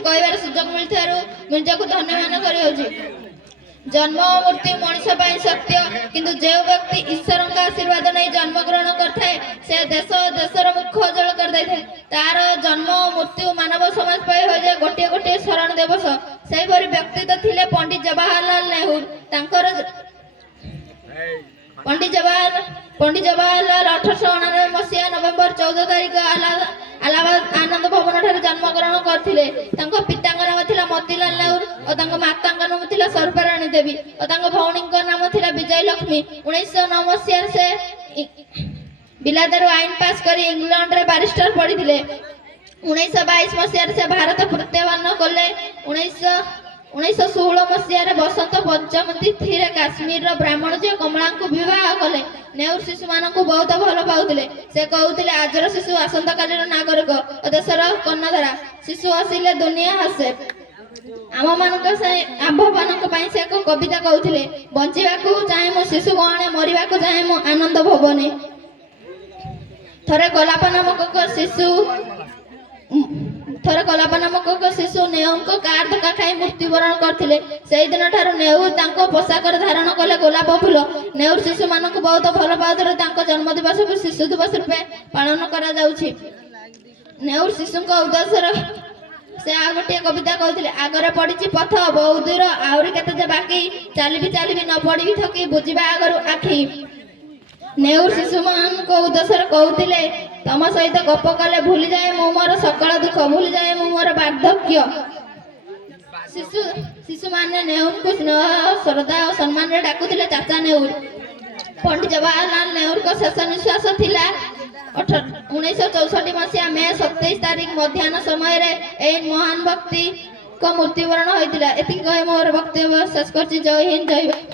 କହିବାର ସୁଯୋଗ ମିଳିଥିବାରୁ ନିଜକୁ ଧନ୍ୟ ମନେ କରିହେଉଛି। जन्म और मृत्यु मनुष्य सत्य किंतु जो व्यक्ति ईश्वर का आशीर्वाद नहीं जन्म ग्रहण करता है से देश देशर मुख उज्जवल कर दे तार जन्म मृत्यु मानव समाज हो जाए गोटे गोटे शरण दिवस से व्यक्ति तो थिले पंडित जवाहरलाल नेहरू तांकर पंडित जवाहरलाल 1899 मसीहा नवेम्बर 14 तारिख अलाहाबाद आनंद भवन ठारे जन्म ग्रहण करथिले। तांको पितांक नाम थिला मोतीलाल नेहरू और तांको मातांक नाम थिला सर्वराणी देवी और तांको भौणींक नाम थिला विजय लक्ष्मी। 1909 मसीहा से बिलादरू आईन पास करी इंग्लैंड रे बैरिस्टर पढ़िथिले। 1922 मसीहा से भारत प्रत्यावर्तन कले। 1916 मसीह बसंत पंचमी तिथि काश्मीर ब्राह्मण झी कमला को विवाह कले। नेहरू शिशु मान बहुत भल पाते से कहते आजर शिशु आसंता काली नागरिक और देशर कर्णधारा शिशु हसिले दुनिया हसे। आम मान से एक कविता कहते बंचा चाहे मो शिशु गहणे मरवा चाहे मो आनंद भवने। थरे गोलाप नामक शिशु नेहरू को कार धक्का खाई मृत्युवरण करथिले। सेही दिन ठारू नेहरू तांको पोशाक धारण कले गोलाप फूल। नेहरू शिशु मान बहुत भल पाउथिले तांको जन्म दिवस को शिशु दिवस रूपे पालन करा जाउछि। नेहरू शिशु को उद्देश्य से आ गोटे कविता कहथिले आगरे पड़िछि पथ बहु दूर आउरी केते जे बाकी चालिबी न पड़िबी थकी बुझिबा आगरु आखि। नेहरू शिशु मान को उद्देश्य कहते तम सहित गप कले भूली जाए मु मोर सकल दुख भूली जाए मु मोर वार्धक्य। शिशु माने नेहरू को स्नेह श्रद्धा और सम्मान रे डाकुथिले चाचा नेहरू। पंडित जवाहरलाल नेहरू को शेष निश्वास थिला 1964 मसीहा मे 27 तारिख मध्याह्न समय रे ए महान व्यक्ति को मृत्युवरण होइतिला। एति कहि मोर वक्तव्य शेष करछि। जय हिंद जय भारत।